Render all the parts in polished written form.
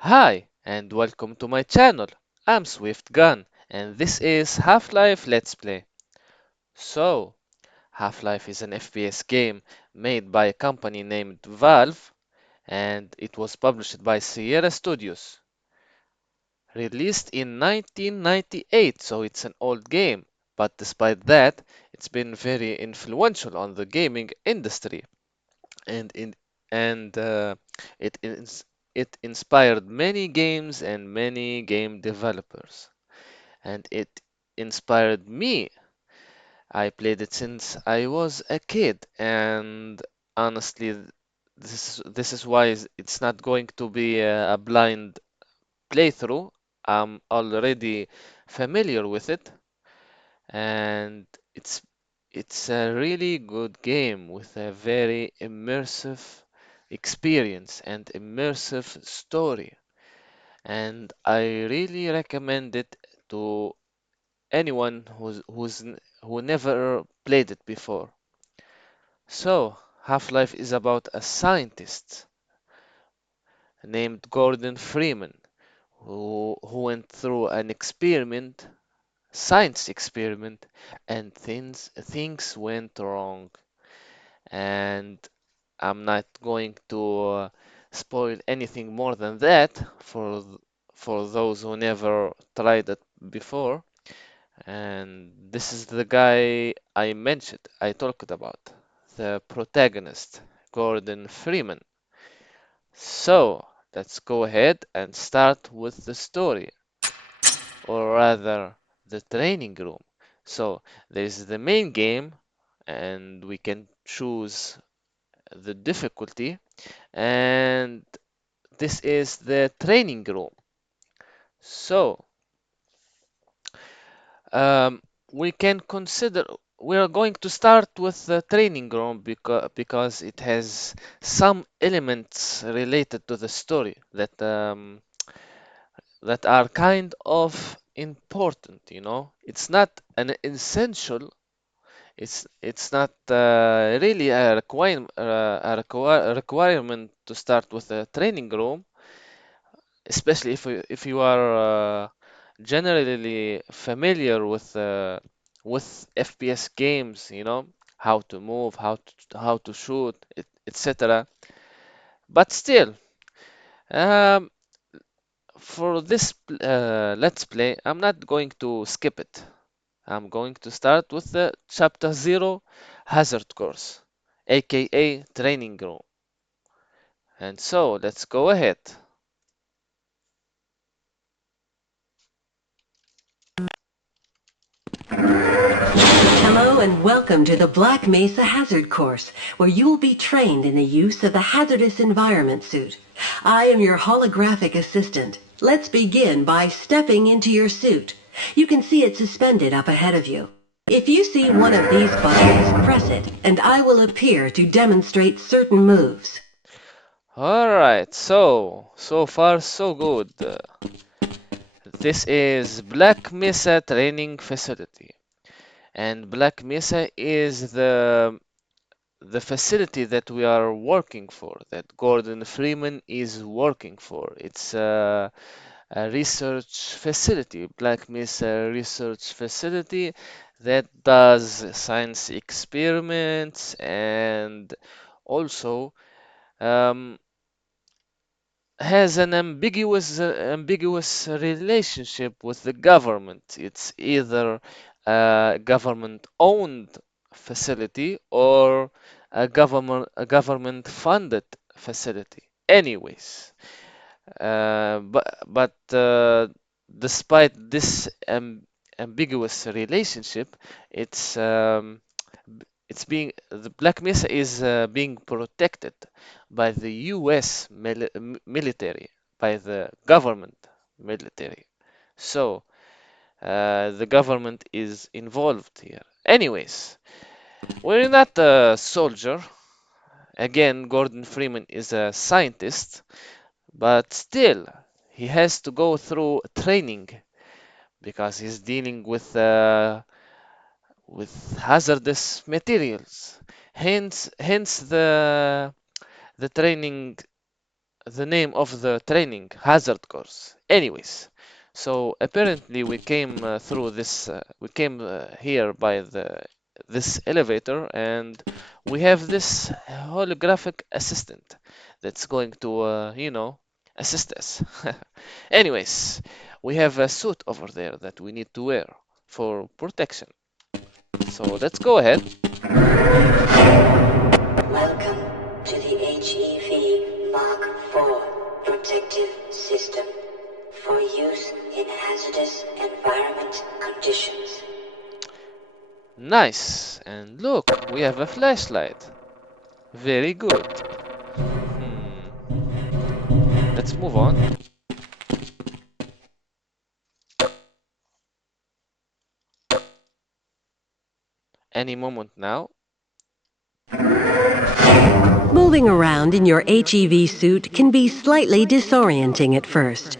Hi, and welcome to my channel. I'm Swift Gun, and this is Half-Life Let's Play. So, Half-Life is an FPS game made by a company named Valve, and it was published by Sierra Studios. Released in 1998, so it's an old game, but despite that, it's been very influential on the gaming industry. and in and it ins it inspired many games and many game developers, and it inspired me. I played it since I was a kid, and honestly, this is why it's not going to be a blind playthrough. I'm already familiar with it, and it's it's a really good game with a very immersive experience and immersive story, and I really recommend it to anyone who never played it before. So, Half-Life is about a scientist named Gordon Freeman who went through an science experiment, and things went wrong. And I'm not going to spoil anything more than that for those who never tried it before. And this is the guy I talked about, the protagonist, Gordon Freeman. So let's go ahead and start with the story, or rather, the training room. So there's the main game, and we can choose the difficulty, and this is the training room. So, um, we can consider we are going to start with the training room because it has some elements related to the story that are kind of important, you know. It's not an essential. It's not really a requirement to start with a training room, especially if you are generally familiar with FPS games, you know, how to move, how to shoot, etc. But still, um, for this let's play, I'm not going to skip it. I'm going to start with the chapter 0 hazard course, aka training room. And so let's go ahead. Hello and welcome to the Black Mesa Hazard Course, where you will be trained in the use of the hazardous environment suit. I am your holographic assistant. Let's begin by stepping into your suit. You can see it suspended up ahead of you. If you see one of these buttons, press it, and I will appear to demonstrate certain moves. Alright, so far so good. This is Black Mesa Training Facility, and Black Mesa is the facility that we are working for, that Gordon Freeman is working for. It's a research facility, Black Mesa Research Facility, that does science experiments and also um, has an ambiguous relationship with the government. It's either a government-owned facility or a government funded facility. Anyways, but despite this ambiguous relationship, it's the Black Mesa is being protected by the U.S. Military, by the government military. So the government is involved here. Anyways, we're not a soldier. Again, Gordon Freeman is a scientist, but still, he has to go through training because he's dealing with hazardous materials. Hence the training the name of the training, hazard course. Anyways, so apparently we came through this. We came here by this elevator, and we have this holographic assistant that's going to, assist us. Anyways, we have a suit over there that we need to wear for protection. So let's go ahead. Welcome to the HEV Mark IV protective system for use in hazardous environment conditions. Nice. And look, we have a flashlight. Very good. Let's move on. Any moment now. Moving around in your HEV suit can be slightly disorienting at first.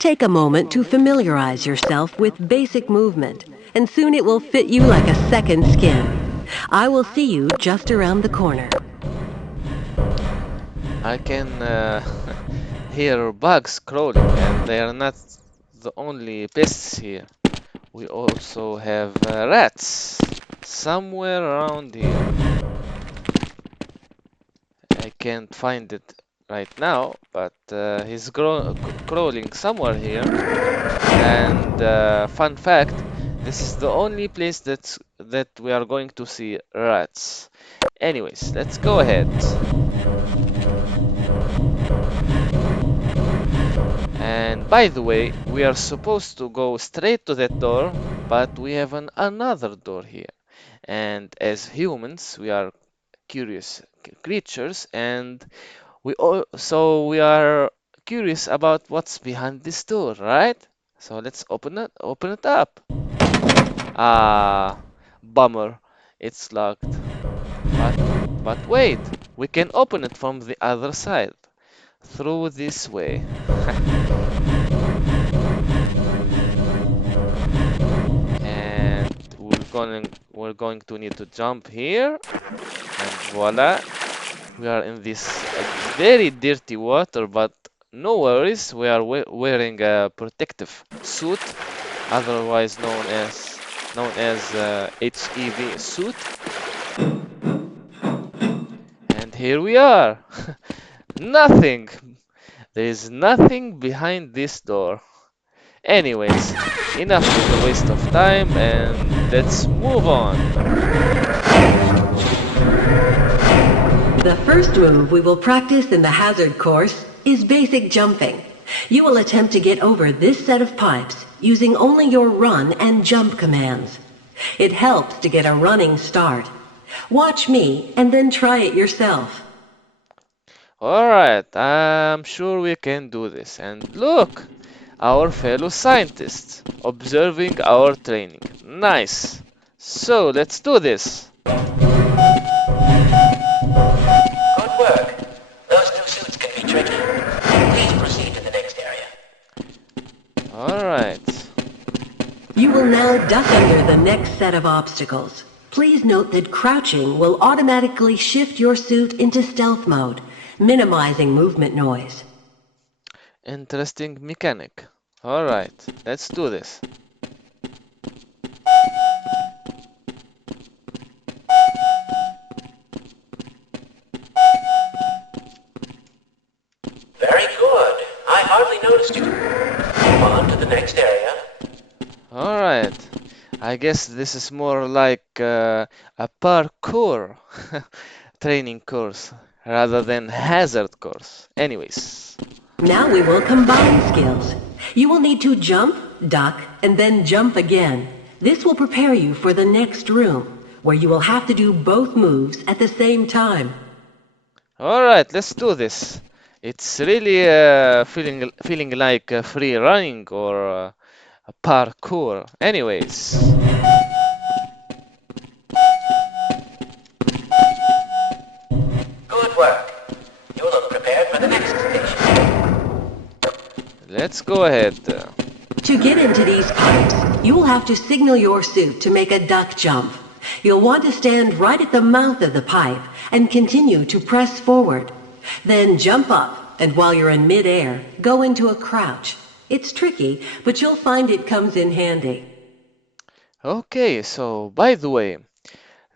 Take a moment to familiarize yourself with basic movement, and soon it will fit you like a second skin. I will see you just around the corner. I can hear bugs crawling, and they are not the only pests here. We also have rats somewhere around here. I can't find it right now, but he's crawling somewhere here. And fun fact, this is the only place that we are going to see rats. Anyways, let's go ahead. And by the way, we are supposed to go straight to that door, but we have another door here. And as humans, we are curious creatures, and we are curious about what's behind this door, right? So let's open it up. Ah, bummer. It's locked. But wait, we can open it from the other side. Through this way. And we're going to need to jump here. And voila. We are in this very dirty water, but no worries. We are wearing a protective suit, otherwise known as HEV suit. And here we are. Nothing. There is nothing behind this door. Anyways, enough with the waste of time, and let's move on. The first move we will practice in the hazard course is basic jumping. You will attempt to get over this set of pipes using only your run and jump commands. It helps to get a running start. Watch me and then try it yourself. Alright, I'm sure we can do this. And look, our fellow scientists observing our training. Nice. So let's do this. Good work. Those new suits can be tricky. Please proceed to the next area. Alright. You will now duck under the next set of obstacles. Please note that crouching will automatically shift your suit into stealth mode, minimizing movement noise. Interesting mechanic. Alright, let's do this. Very good. I hardly noticed you. Move on to the next area. Alright. I guess this is more like a parkour training course rather than hazard course. Anyways. Now we will combine skills. You will need to jump, duck, and then jump again. This will prepare you for the next room, where you will have to do both moves at the same time. Alright, let's do this. It's really feeling like free running or a parkour. Anyways. Good work. You look prepared for the next station. Let's go ahead. To get into these pipes, you will have to signal your suit to make a duck jump. You'll want to stand right at the mouth of the pipe and continue to press forward. Then jump up and while you're in mid-air, go into a crouch. It's tricky, but you'll find it comes in handy. Okay, so by the way,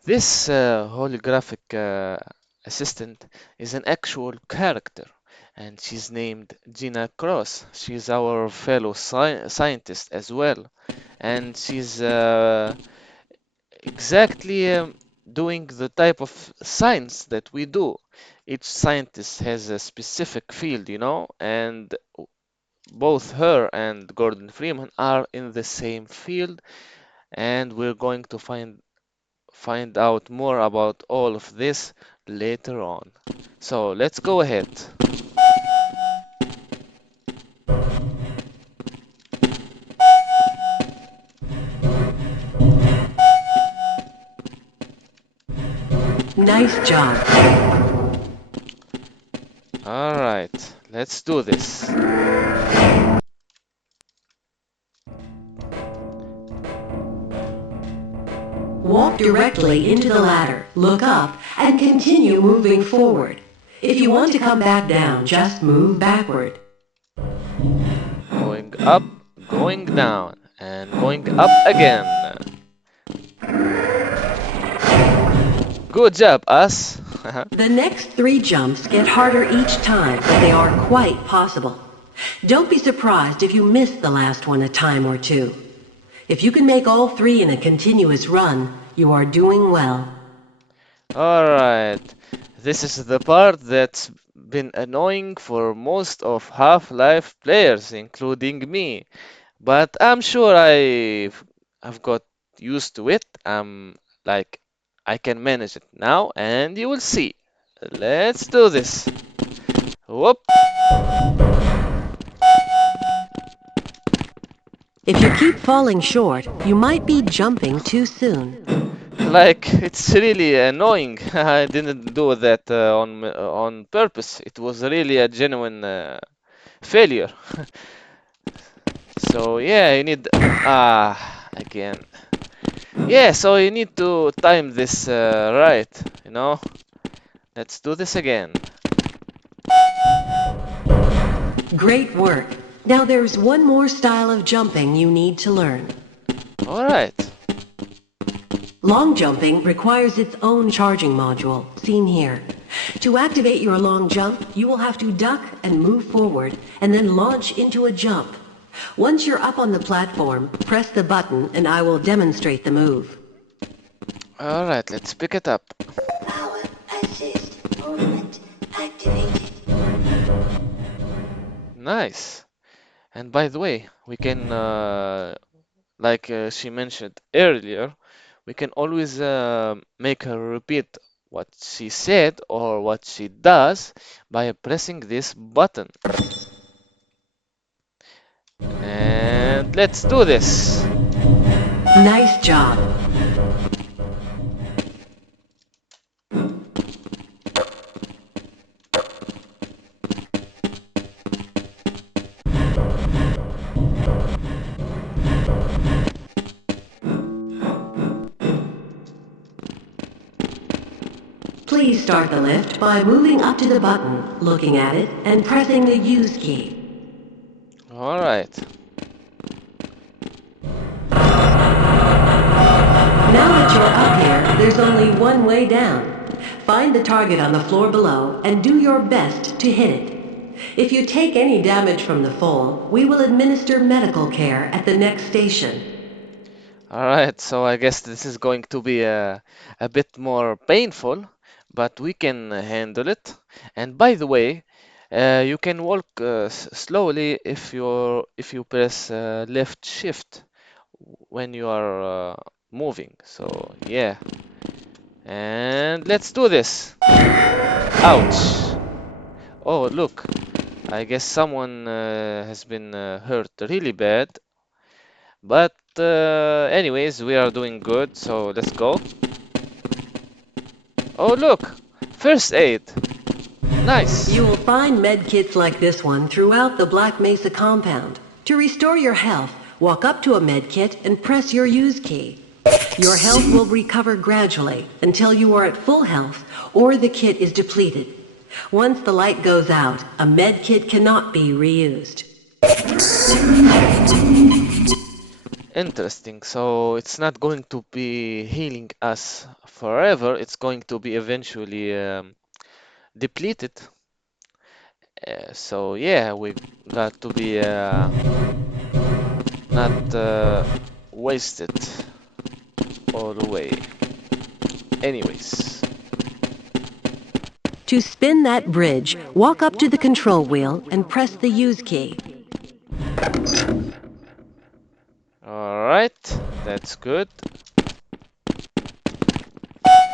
this holographic assistant is an actual character, and she's named Gina Cross. She's our fellow scientist as well, and she's exactly doing the type of science that we do. Each scientist has a specific field, and both her and Gordon Freeman are in the same field, and we're going to find out more about all of this later on. So let's go ahead. Nice job. All right, let's do this. Walk directly into the ladder, look up, and continue moving forward. If you want to come back down, just move backward. Going up, going down, and going up again. Good job, us. The next 3 jumps get harder each time, but they are quite possible. Don't be surprised if you miss the last one a time or two. If you can make all 3 in a continuous run, you are doing well. Alright, this is the part that's been annoying for most of Half-Life players, including me. But I'm sure I've got used to it. Like I can manage it now, and you will see. Let's do this. Whoop! If you keep falling short, you might be jumping too soon. Like it's really annoying. I didn't do that on purpose. It was really a genuine failure. So yeah, you need again. Yeah, so you need to time this right, you know. Let's do this again. Great work. Now there's one more style of jumping you need to learn. All right. Long jumping requires its own charging module, seen here. To activate your long jump, you will have to duck and move forward, and then launch into a jump. Once you're up on the platform, press the button and I will demonstrate the move. All right, let's pick it up. Power assist movement activated. Nice. And by the way, we can, like she mentioned earlier, we can always make her repeat what she said or what she does by pressing this button. And let's do this. Nice job. Please start the lift by moving up to the button, looking at it, and pressing the use key. All right. Now that you're up here, there's only one way down. Find the target on the floor below and do your best to hit it. If you take any damage from the fall, we will administer medical care at the next station. All right, so I guess this is going to be a bit more painful, but we can handle it. And by the way, you can walk slowly if you press left shift when you are moving. So yeah, and let's do this. Ouch! Oh look, I guess someone has been hurt really bad. But anyways, we are doing good, so let's go. Oh look, first aid. Nice. You will find med kits like this one throughout the Black Mesa compound. To restore your health, walk up to a med kit and press your use key. Your health will recover gradually until you are at full health or the kit is depleted. Once the light goes out, a med kit cannot be reused. Interesting. So it's not going to be healing us forever. It's going to be eventually depleted. So yeah, we got to be not wasted all the way. Anyways, To spin that bridge, walk up to the control wheel and press the use key. all right, that's good.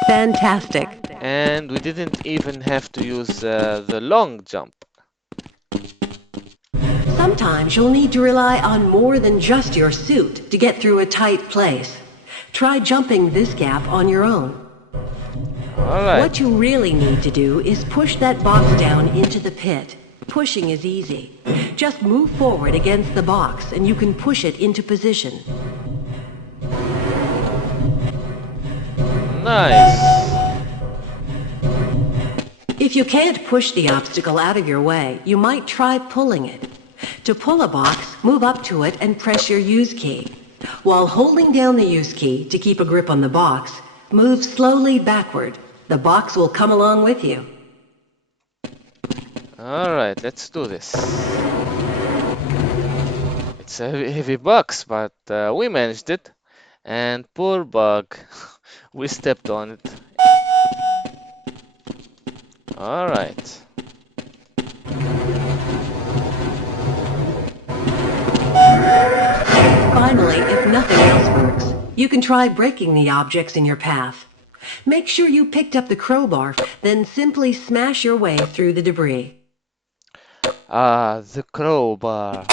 Fantastic. And we didn't even have to use the long jump. Sometimes you'll need to rely on more than just your suit to get through a tight place. Try jumping this gap on your own. All right. What you really need to do is push that box down into the pit. Pushing is easy. Just move forward against the box and you can push it into position. Nice. If you can't push the obstacle out of your way, you might try pulling it. To pull a box, move up to it and press your use key. While holding down the use key to keep a grip on the box, move slowly backward. The box will come along with you. All right, let's do this. It's a heavy box, but we managed it. And poor bug, we stepped on it. All right. Finally, if nothing else works, you can try breaking the objects in your path. Make sure you picked up the crowbar, then simply smash your way through the debris. Ah, the crowbar.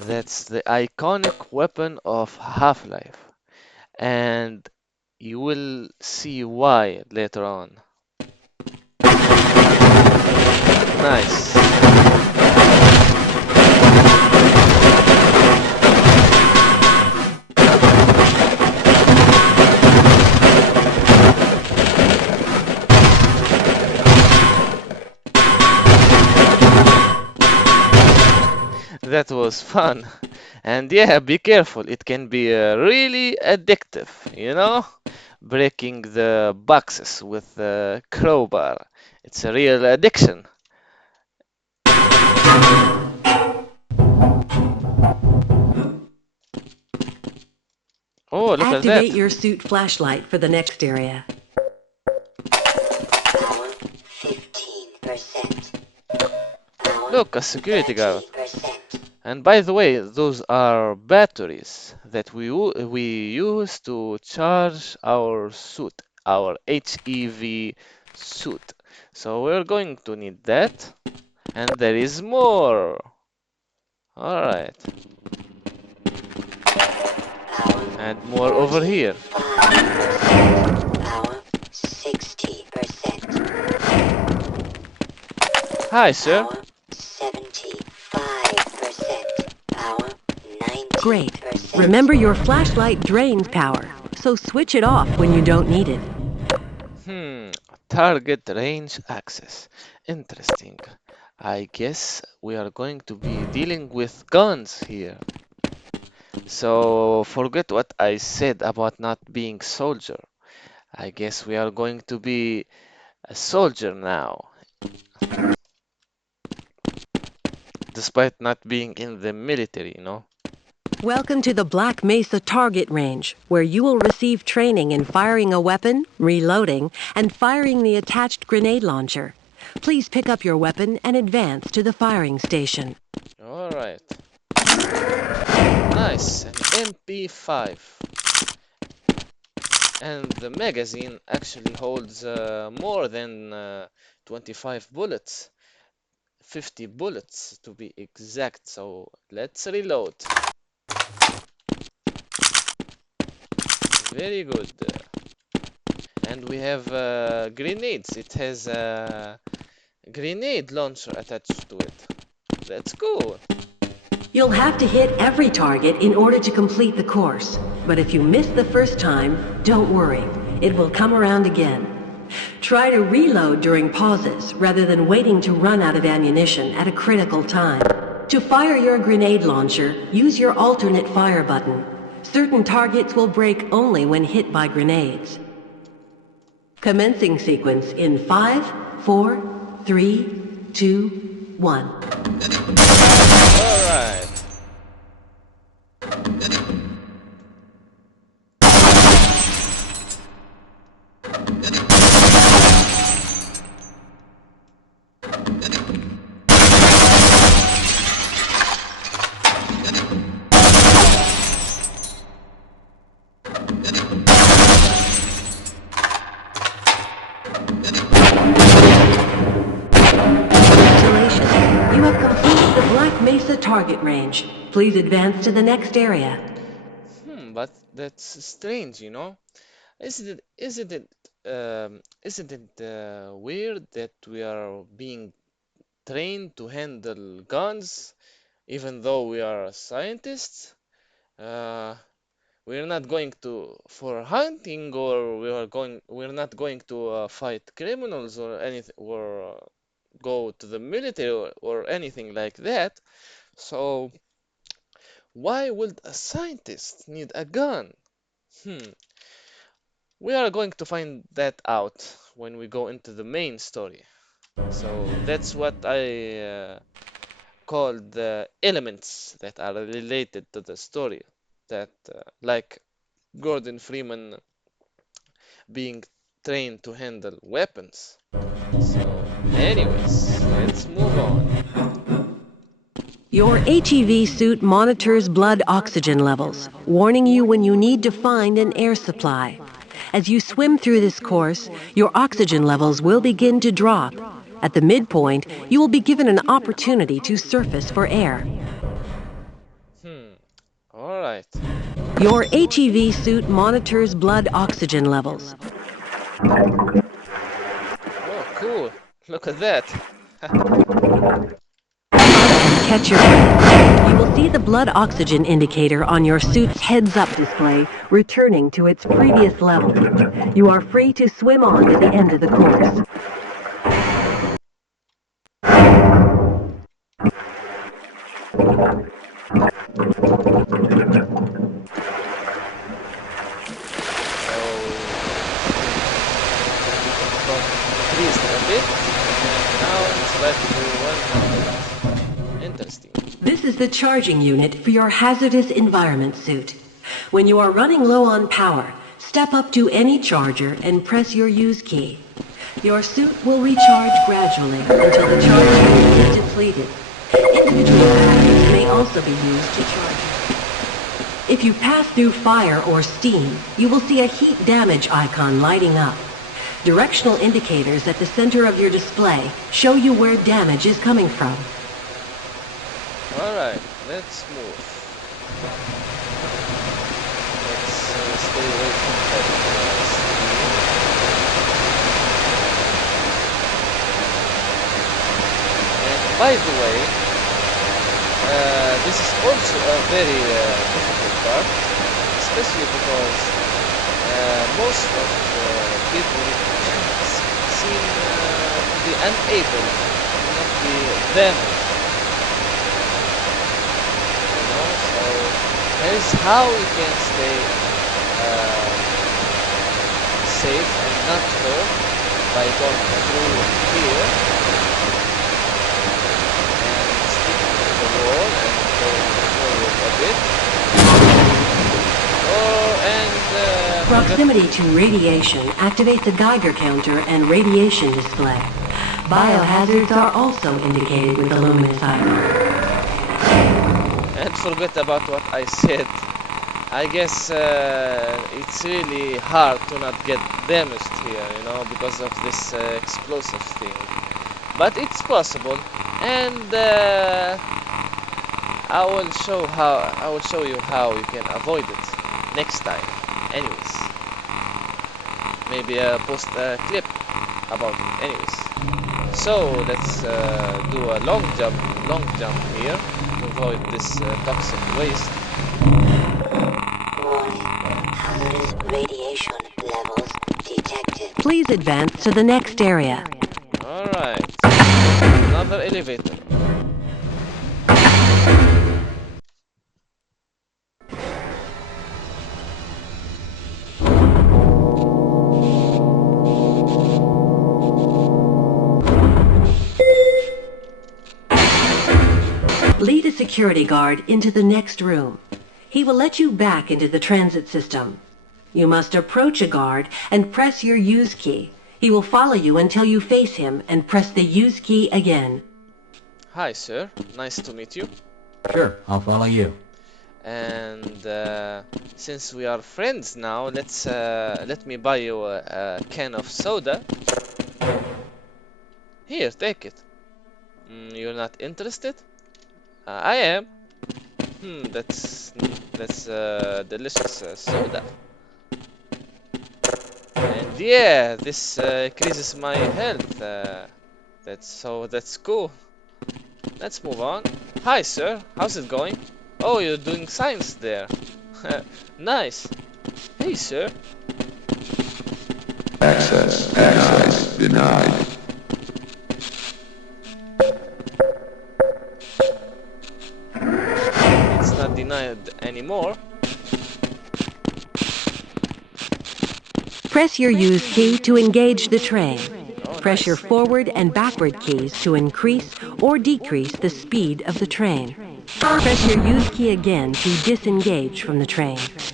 That's the iconic weapon of Half-Life. And you will see why later on. Nice. That was fun. And yeah, be careful. It can be really addictive, you know? Breaking the boxes with the crowbar. It's a real addiction. Oh, look at that. Activate your suit flashlight for the next area. Power 15%. Power Look, a security guard. 13%. And by the way, those are batteries that we use to charge our suit, our HEV suit. So we're going to need that. And there is more. All right. And more over here. 5%. Power 60%. Hi, sir. Power 75%. Power 90%. Great. Remember, your flashlight drains power, so switch it off when you don't need it. Target range access. Interesting. I guess we are going to be dealing with guns here. So forget what I said about not being soldier. I guess we are going to be a soldier now, despite not being in the military, you know? Welcome to the Black Mesa Target Range, where you will receive training in firing a weapon, reloading, and firing the attached grenade launcher. Please pick up your weapon and advance to the firing station. Alright. Nice, an MP5. And the magazine actually holds more than 25 bullets. 50 bullets to be exact, so let's reload. Very good. And we have grenades. It has a grenade launcher attached to it. That's cool. You'll have to hit every target in order to complete the course. But if you miss the first time, don't worry. It will come around again. Try to reload during pauses rather than waiting to run out of ammunition at a critical time. To fire your grenade launcher, use your alternate fire button. Certain targets will break only when hit by grenades. Commencing sequence in 5, 4, 3, 2, 1. Alright. Congratulations. You have completed the Black Mesa target range. Please advance to the next area. But that's strange, you know? Isn't it weird that we are being trained to handle guns, even though we are scientists? Uh, we're not going to for hunting, or we're not going to fight criminals or anything, or go to the military or anything like that. So why would a scientist need a gun? Hmm. We are going to find that out when we go into the main story. So that's what I call the elements that are related to the story, that like Gordon Freeman being trained to handle weapons. So, anyways, let's move on. Your HEV suit monitors blood oxygen levels, warning you when you need to find an air supply. As you swim through this course, your oxygen levels will begin to drop. At the midpoint, you will be given an opportunity to surface for air. All right. Your HEV suit monitors blood oxygen levels. Oh, cool. Look at that. Catch your breath. You will see the blood oxygen indicator on your suit's heads-up display returning to its previous level. You are free to swim on to the end of the course. So, got increased a bit, and now it's back to 100. Interesting. This is the charging unit for your hazardous environment suit. When you are running low on power, step up to any charger and press your use key. Your suit will recharge gradually until the charge unit is depleted. Individual batteries may also be used to charge. If you pass through fire or steam, you will see a heat damage icon lighting up. Directional indicators at the center of your display show you where damage is coming from. Alright, let's move. Let's stay away from that stream. And by the way, this is also a very difficult part, especially because most of people seem to be unable to not be damaged. So here's how we can stay safe and not hurt by going through here and sticking to the wall and going forward a bit. Proximity to radiation activates a Geiger counter and radiation display. Biohazards are also indicated with the luminous icon. And forget about what I said. I guess it's really hard to not get damaged here, you know, because of this explosive thing. But it's possible, and I will show you how you can avoid it next time. Anyways, maybe post a clip about it. Anyways, so let's do a long jump here to avoid this toxic waste. Warning. Hazardous radiation levels detected. Please advance to the next area. Alright. Another elevator. Lead a security guard into the next room. He will let you back into the transit system. You must approach a guard and press your use key. He will follow you until you face him and press the use key again. Hi, sir. Nice to meet you. Sure, I'll follow you. And since we are friends now, let me buy you a can of soda. Here, take it. You're not interested? I am. That's delicious soda. And yeah, this increases my health. That's cool. Let's move on. Hi, sir. How's it going? Oh, you're doing science there. Nice. Hey, sir. Access denied. It's not denied anymore. Press your use key to engage the train. Oh, Press your nice. forward and backward keys to increase or decrease the speed of the train. Press your use key again to disengage from the train. That's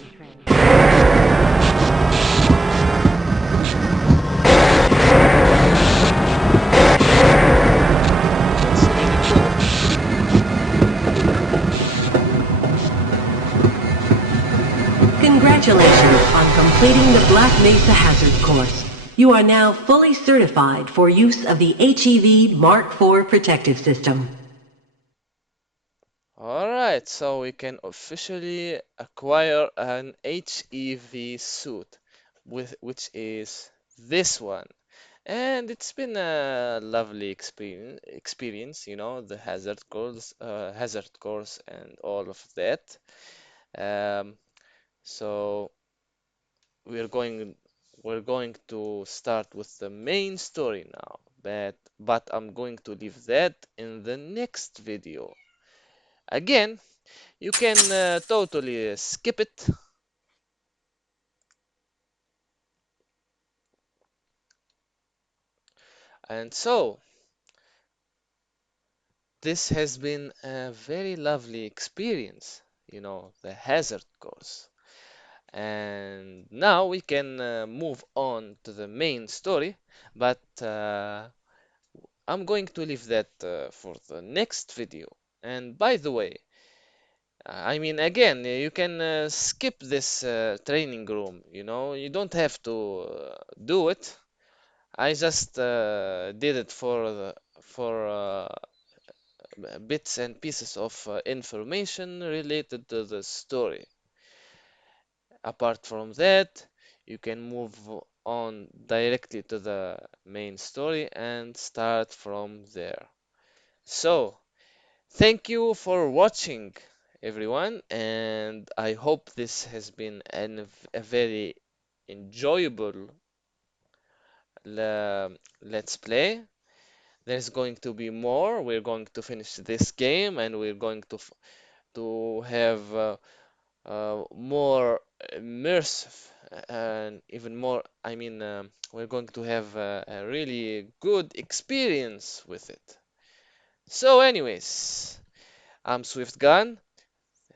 really cool. Congratulations on completing the Black Mesa Hazard course. You are now fully certified for use of the HEV Mark IV protective system. Alright, so we can officially acquire an HEV suit, which is this one. And it's been a lovely experience, the hazard course and all of that. Um, so we're going we're going to start with the main story now, but I'm going to leave that in the next video. Again, you can totally skip it. And so, this has been a very lovely experience, the hazard course. And now we can move on to the main story, but I'm going to leave that for the next video. And by the way, I mean, again, you can skip this training room, you don't have to do it. I just did it for bits and pieces of information related to the story. Apart from that, you can move on directly to the main story and start from there. So, thank you for watching, everyone, and I hope this has been a very enjoyable let's play. There's going to be more. We're going to finish this game, and we're going to have more immersive and even more. I mean, we're going to have a really good experience with it. So, anyways, I'm Swift Gun.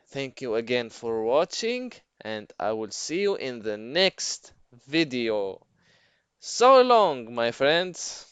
Thank you again for watching, and I will see you in the next video. So long, my friends.